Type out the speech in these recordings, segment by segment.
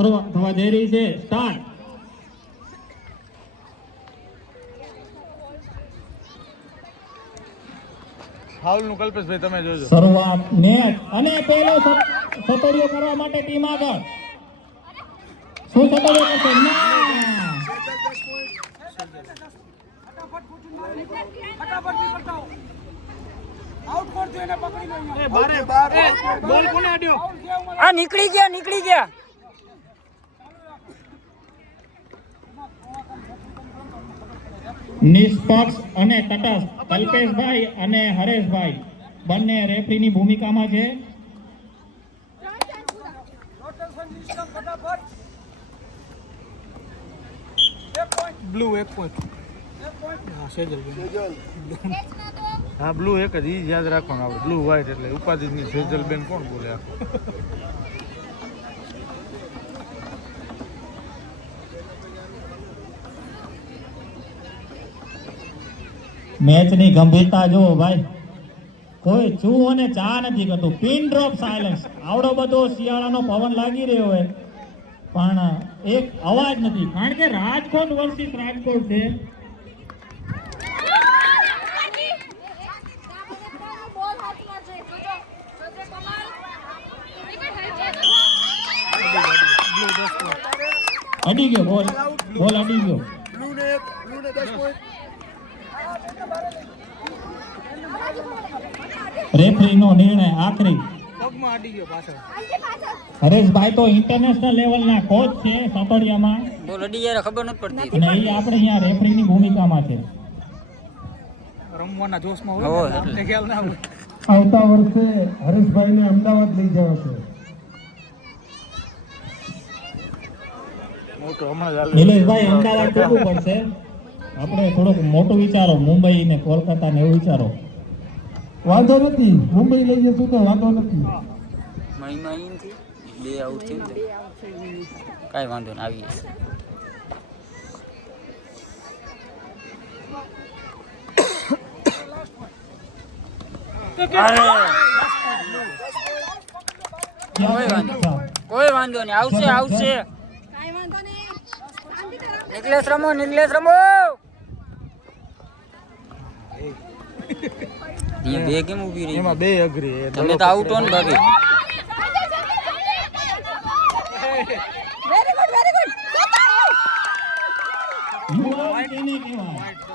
શરૂઆત થવા જઈ રહી છે. સ્ટાર્ટ. ફાઉલ નું કલ્પેશભાઈ તમે જોજો. શરૂઆત નેટ અને પેલો સતોડિયો કરવા માટે ટીમ આગળ. શું સતોડિયો કરશે? આ નીકળી ગયા નિષ્પક્ષ અને તટસ્થ કલ્પેશભાઈ અને હરેશભાઈ બંને રેફરીની ભૂમિકામાં છે. Blue 1 point. હા બ્લુ એક જ ઈ યાદ રાખવાનું આપણે. બ્લુ વ્હાઈટ એટલે ઉપાધિની સેજલ બેન કોણ બોલે આખો. મેચની ગંભીરતા જુઓ ભાઈ. કોઈ ચૂ અને ચા નથી કરતું. Pin drop silence. આવડો બધો શિયાળાનો પવન લાગી રહ્યો હોય પણ એક અવાજ નથી, કારણ કે રાજકોટ વર્સિસ રાજકોટ છે. અડી ગયો બોલ અડી ગયો. રેફરીનો નિર્ણય આખરી. પગમાં અડી ગયો પાછળ. હરેશભાઈ તો ઇન્ટરનેશનલ લેવલના કોચ છે સાતોડિયામાં. બોલ અડી યાર ખબર નથી પડતી. અને એ આપણે અહીંયા રેફરીની ભૂમિકામાં છે. રમવાના જોશમાં હોય એટલે ખ્યાલ ના આવે. આવતા વર્ષે હરેશભાઈને અમદાવાદ લઈ જવાશે. મોટો હમણાં નિલેશભાઈ અમદાવાદ કરવું પડશે. આપણે થોડુંક મોટું વિચારો, મુંબઈ ને કોલકાતા ને એવું વિચારો. વાંધો નથી, મુંબઈ લઈ જશું તો વાંધો નથી. મહિમા ઇનથી 2 આઉટ થયું ને કાંઈ વાંધો નહીં, આવી જશે. કોઈ વાંધો નહીં, આવશે. નિકલેશ રમો. અહીંયા બે કેમ ઊભી રહી? એમાં બે અઘરી. તમે તો આઉટ હો ને ભાભી.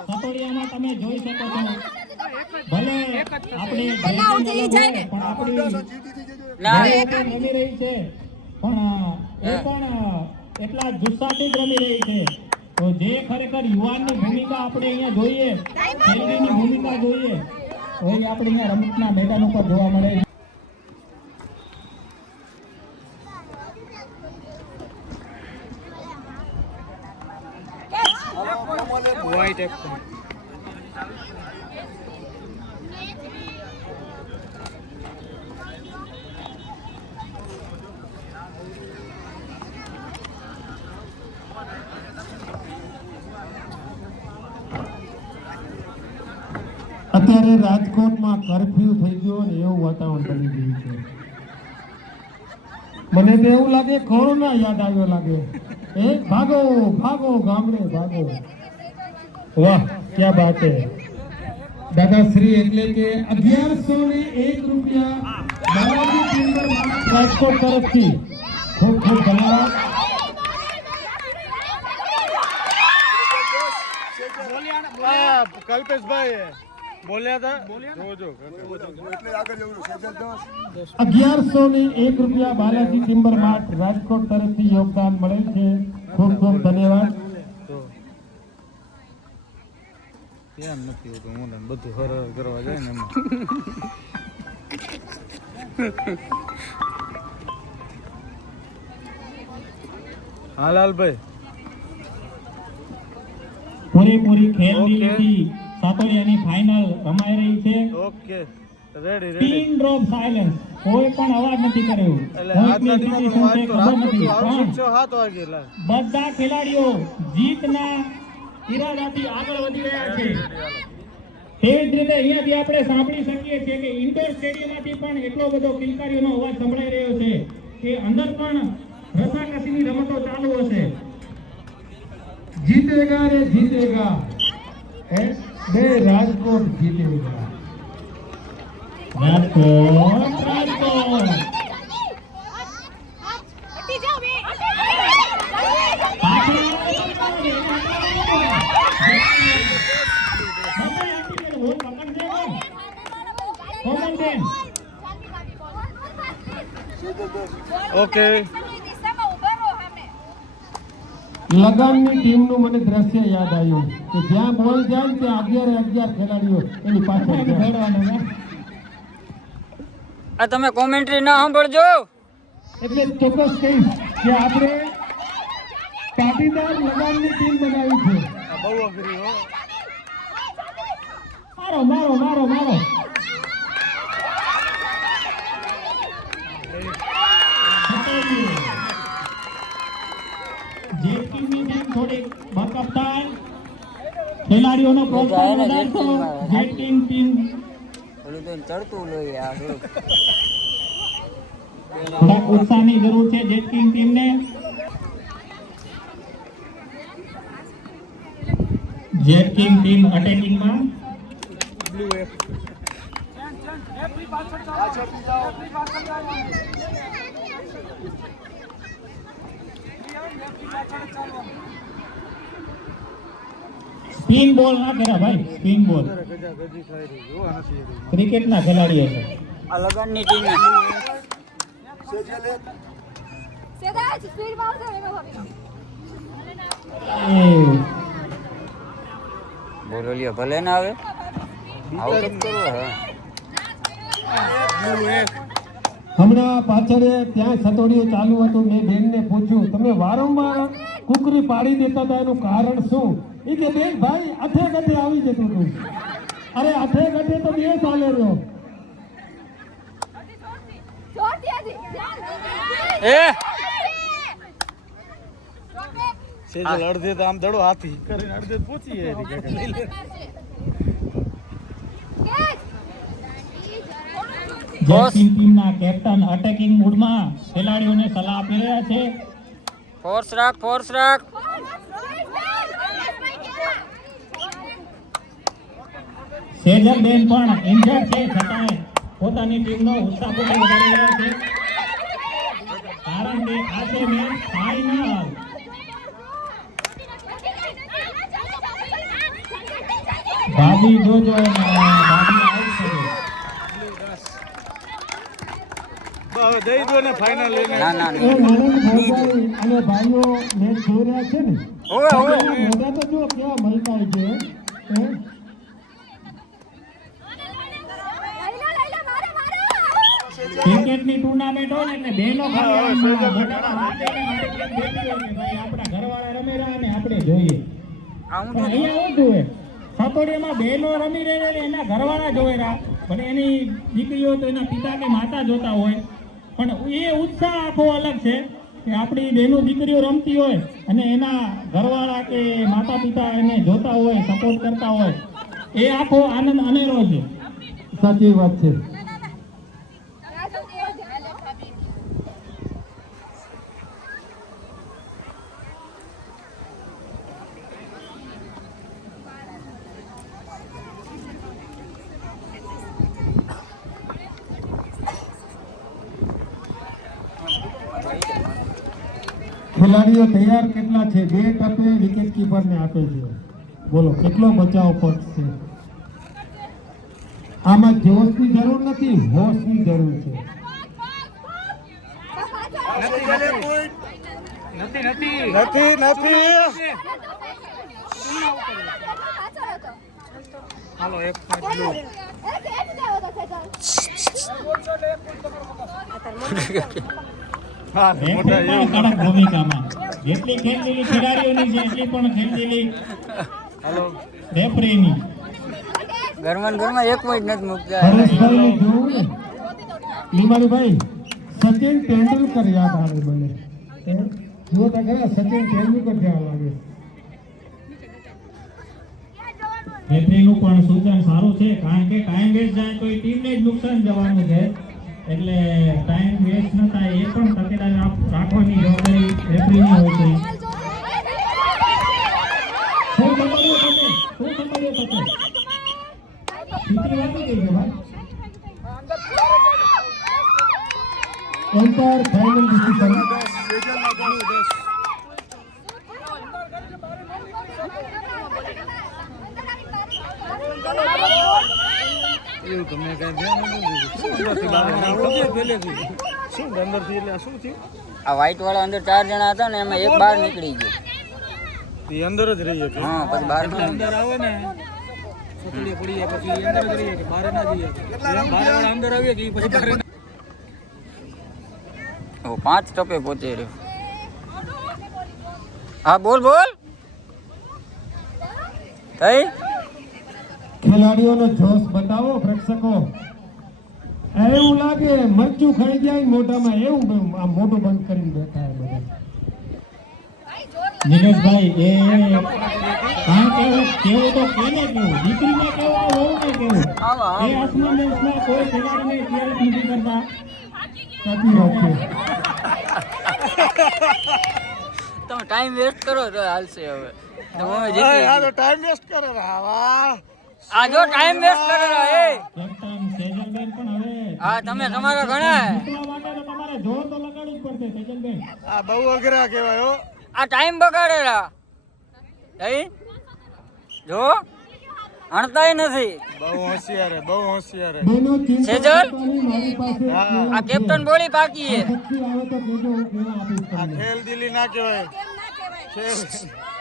સાતોડિયામાં તમે જોઈ શકો છો, ભલે આપણે રમી રહી છે પણ એ પણ એટલા જુસ્સાથી જ રમી રહી છે. તો જે ખરેખર યુવાનની ભૂમિકા આપણે અહીંયા જોઈએ, ખેલાડીની ભૂમિકા જોઈએ, તો એ આપણે અહીંયા રમતના મેદાન ઉપર જોવા મળે છે. વ્હાઈટ એક અત્યારે રાજકોટમાં કર્ફ્યુ થઈ ગયો ને એવું વાતાવરણ બની ગયું છે. મને તો એવું લાગે કોરોના યાદ આવ્યો લાગે. ભાગો ગામડે ભાગો. વાહ ક્યાં બાત હે. દાદાશ્રી એટલે કે 1101 રૂપિયા બાલાજી ટિમ્બર રાજકોટ તરફથી ખૂબ ખૂબ ધન્યવાદ. કલ્પેશભાઈ બોલ્યા હતા. જોજો 1101 રૂપિયા બાલાજી ટિમ્બર માર્ટ રાજકોટ તરફથી યોગદાન મળે છે. ખૂબ ખૂબ ધન્યવાદ. ધ્યાન નથી હોતું, હું બધું હર કરવા જાય ને એમાં. હાલાલભાઈ પૂરી ખેલની લીધી સાતોડિયાની ફાઇનલ રમાઈ રહી છે. Okay ready pin drop silence. કોઈ પણ અવાજ નથી કર્યો. કોઈની સ્થિતિ શું છે ખબર નથી, પણ 7 વાગે બધા ખેલાડીઓ જીતના ઈરાદાથી આગળ વધી રહ્યા છે. તેવી જ રીતે અહીંયાથી આપણે સાંભળી શકીએ છીએ કે ઇન્ડોર સ્ટેડિયમમાંથી પણ એટલો બધો કિલકારીઓનો અવાજ સંભળાઈ રહ્યો છે કે અંદર પણ રસાકસીની રમત जीतेगा रे जीतेगा બે રાજકોટ જીतेगा રાજકોટ ઓકે લગાનની ટીમનું મને દ્રશ્ય યાદ આવ્યું કે જ્યાં બોલ જાય ને ત્યાં 11 ખેલાડીઓ એની પાછળ દોડવાનું ને આ તમે કોમેન્ટ્રી ના સાંભળજો. એટલે ચોક્કસ કહીશ કે આપણે પાટીદાર લગાનની ટીમ બનાવી છે. આ બહુ અઘરી હો. મારો મારો મારો મારો જે ટીમની ટીમ થોડી બકઅપ થાય ખેલાડીઓનો પ્રોત્સાહન વધારતો જે ટીમ ઓલું તો ચડતું લોહી આ થોડુંક. થોડાક ઉત્સાહની જરૂર છે જે ટીમને જેટ કિંગ ટીમ અટેકિંગમાં બ્લુ એફ સ્પિન બોલ ના કર્યા ભાઈ સ્પિન બોલ ગજી ખાઈ રહી જોવા નથી રહી. ક્રિકેટના ખેલાડીઓ છે આ લગનની ટીમ બોલો લ્યો ભલે ના આવે આવું કેમ કરવું હે. બ્લુ એફ હમણાં પાછળ ત્યાં સતોડીઓ ચાલુ હતું. મેં બેનને પૂછ્યું તમે વારંવાર કુકરી પાડી દેતા હતા એનું કારણ શું? એ કે બેન ભાઈ આઠે ગઢે આવી જતું હતું. અરે આઠે ગઢે તો 2 સાલે રહ્યો. એ સેજલ અડધે તો આમ દડો હાથી કરીને અડધે પૂછી લઈ લે. જેટ કિંગ ટીમના કેપ્ટન અટેકિંગ મૂડમાં ખેલાડીઓને સલાહ આપી રહ્યા છે. ફોર્સ રાખ ફોર્સ રાખ. સેજલ બેન પણ ઇન્જર્ડ છે છતાંય પોતાની ટીમનો ઉત્સાહ વધારી રહ્યા છે કારણ કે આ છે મેચ ફાઇનલ. ભાભી જોજો અને ભાભી આઉટ થશે. હવે દઈ દો ને ફાઇનલ લઈને. ના ના એ નરેન્દ્ર ભાઈ અને ભાઈઓ મેચ જોઈ રહ્યા છે ને ઓવે ઓવે મોઢા તો જો કેવા મલકાય છે. હે? ક્રિકેટની ટુર્નામેન્ટ હોય ને એટલે બેનો ખાલી આમ મોઢામાં હાથ દઈને મારી ટીમ બેઠી હોય કે ભાઈ આપણા ઘરવાળા રમે રહ્યા ને આપણે જોઈએ. આવું પણ અહીંયા શું જોવે સાતોડિયામાં બહેનો રમી રહે ને એના ઘરવાળા જોવે રહ્યા પણ એની દીકરીઓ તો એના પિતા કે માતા જોતા હોય પણ એ ઉત્સાહ આખો અલગ છે કે આપણી બહેનો દીકરીઓ રમતી હોય અને એના ઘરવાળા કે માતા પિતા એને જોતા હોય સપોર્ટ કરતા હોય એ આખો આનંદ અનેરો છે. સાચી વાત છે. ખેલાડીઓ તૈયાર કેટલા છે? 2 ટપે વિકેટ કીપરને આપે છે. બોલો કેટલો બચાવ પક્ષ છે. આમાં જોશની જરૂર નથી, હોશની જરૂર છે. નથી હાલો એક બ્લુ. હા રેફરી મોટા પણ એવું. કડક ભૂમિકામાં જેટલી ખેલદિલી ખેલાડીઓની છે એટલી પણ ખેલદિલી હાલો રેફરીની. ઘરમાં એક જ નથી મૂકતા. હરેશભાઈને જોવું ને લીમાડીભાઈ સચિન તેંડુલકર યાદ આવે મને. જો તો ખરા સચિન તેંડુલકર જેવા લાગે. રેફરીનું પણ સૂચન સારું છે કારણ કે ટાઈમ વેસ્ટ જાય તો એ ટીમને જ નુકસાન જવાનું છે એટલે ટાઈમ વેસ્ટ ન થાય એ પણ તકેદારી રાખવાની જવાબદારી રેફરીની હોય છે. Umpire final decision. એવું તમે કઈ ધ્યાન નથી દીધું. શું અંદરથી બહાર નીકળ્યું? પહેલેથી. શું અંદરથી એટલે આ શું થયું? આ વ્હાઈટ વાળા અંદર 4 જણા હતા ને એમાં એક બહાર નીકળી ગયો. એ અંદર જ રહી શકે. હા પછી બહાર ન અંદર આવે ને છોકરી પડી જાય પછી અંદર જ રહીએ કે બહાર ના જઈએ બહાર વાળા અંદર આવીએ કે ઈ પછી બહાર ના. 5 ટપે પહોંચી રહ્યો. હા બોલ બોલ કઈ ખેલાડીઓનો જોશ બતાવો પ્રેક્ષકો. એવું લાગે મરચું ખાઈ જાય મોઢામાં, એવું આ મોઢું બંધ કરીને બેઠા બધા. નિલેશભાઈ એ હા કેવું તો કેને કેવું દીકરીને કેવું વહુને કેવું એ આસમાન દેશમાં કોઈ ખેલાડીને ક્યારેક નથી કરતા. સાચી વાત છે. તમે ટાઈમ વેસ્ટ કરો તો હાલશે હવે તમે આ જીતી તો ટાઈમ વેસ્ટ કરે રા. વાહ. આ જો ટાઈમ વેસ્ટ કરો એ કેપ્ટન સેજલબેન પણ હવે હા તમે તમારા ઘણા જીતવા માટે તો તમારે જોર તો લગાડવું જ પડશે સેજલબેન. આ બહુ અઘરા કહેવાય હો. આ ટાઈમ બગાડેલા જઈ જો હણતાય નથી. બહુ હોશિયાર હે, બહુ હોશિયાર હે. બેનો ચિંતા સેજલ? કરવાની મારી પાસે હા. આ કેપ્ટન બોલી પાકી હે. શક્તિ આવે તો કહેજો, હું કેવા આપીશ આ તમને. ખેલ દિલી ના કહેવાય. ખેલ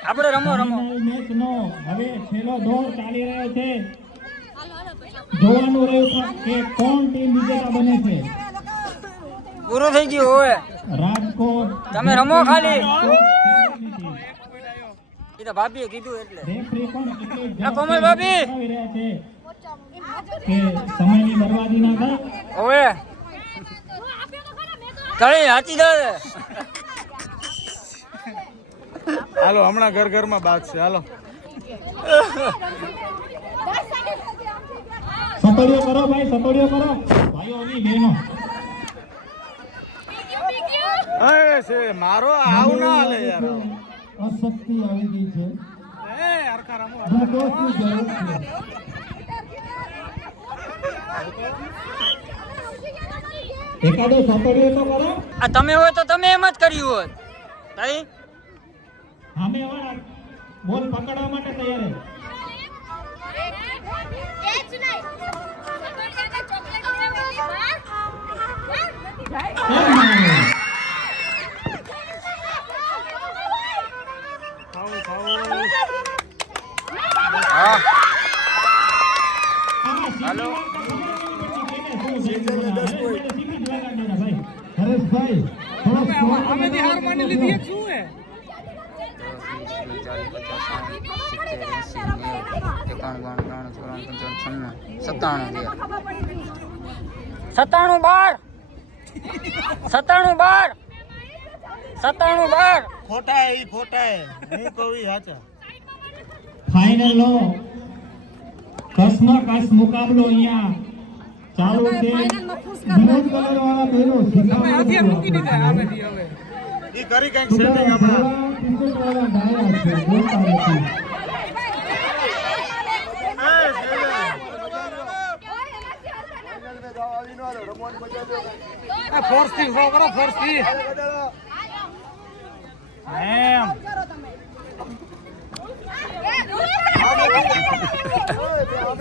આપણે રમો રમો ફાઇનલ મેચનો હવે છેલ્લો દોર ચાલી રહ્યો છે. જોવાનું રહ્યું કે કોણ ટીમ વિજેતા બને છે. પૂરું થઈ ગયું હવે રાજકોટ તમે રમો ખાલી. રેફરી એ તો ભાભીએ કીધું એટલે પણ એટલી જ આ કોમલ ભાભી જણાવી રહ્યા છે કે સમયની બરબાદી ના થાય. હવે કઈ હાચી દાદે હાલો હમણાં ઘર ઘરમાં બાદ છે. હાલો સપોર્ટિયો કરો ભાઈ, સપોર્ટિયો કરો ભાઈઓ અને બહેનો. એ છે મારો આવું ના હાલે યાર. અશક્તિ આવી ગઈ છે. એ હરખા રમો ગ્લુકોઝની જરૂર છે. એકાદો સપોર્ટિયો તો કરો. આ તમે હોય તો તમે એમ જ કર્યું હોત કઈ સામે વાળા બોલ પકડવા માટે તૈયાર છે. કેમ મારે? હા હાલો હરેશભાઈ થોડો સ્લો આમેથી હાર માની લીધી એક શું હે 97 ખોટા હે ઈ ખોટા હે. હું કહું ઈ સાચા. ફાઇનલ નો કસનો કસ મુકાબલો અહીંયા ચાલુ છે. વિનોદ કલર વાળા બહેનો હથિયાર મૂકી દીધા આમેથી હવે ઈ કરી કઈક સેટિંગ આપણા. ટી-શર્ટ વાળા ડાયા છે, બોલતા નથી. આ ફોર્સ થી થ્રો કરો ફોર્સ થી એમ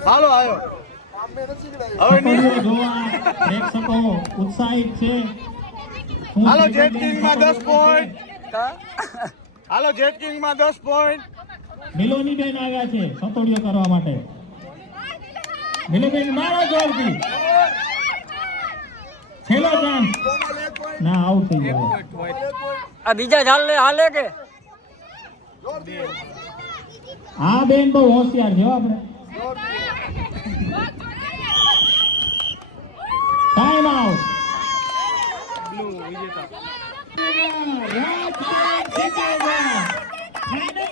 હાલો આયો. હવે નહીં. સપોર્ટિયો જોવા પ્રેક્ષકો ઉત્સાહિત છે. હું હાલો સેજલ જેટ બેન કિંગમાં 10 સપોર્ટ પોઈન્ટ. હાલો જેટ કિંગમાં 10 પોઈન્ટ. મિલોની બેન આવ્યા છે સતોડિયો કરવા માટે. મિલોબેન મારો જોરથી છેલ્લો ચાન્સ. ના આઉટ થઈ ગયો. આ બીજા હાલે કે આ બેન બહુ હોશિયાર છે હો આપણે. Time out. બ્લુ વિજેતા રાજકોટ જીતેગા. ફાઇનલ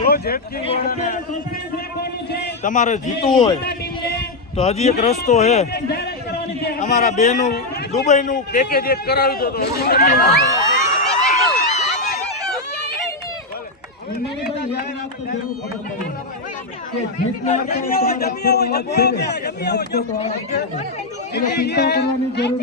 જો જેટ કિંગ વાળાને તમારે જીતવું હોય તો હજી એક રસ્તો છે. અમારા બેનું દુબઈનું પેકેજ એક કરાવી દો તો હજી તમને કે જીતનાર તો 4 અક્ષરો વાળા જ છે. રાજકોટ વાળા જ છે. એટલે ચિંતા કરવાની જરૂર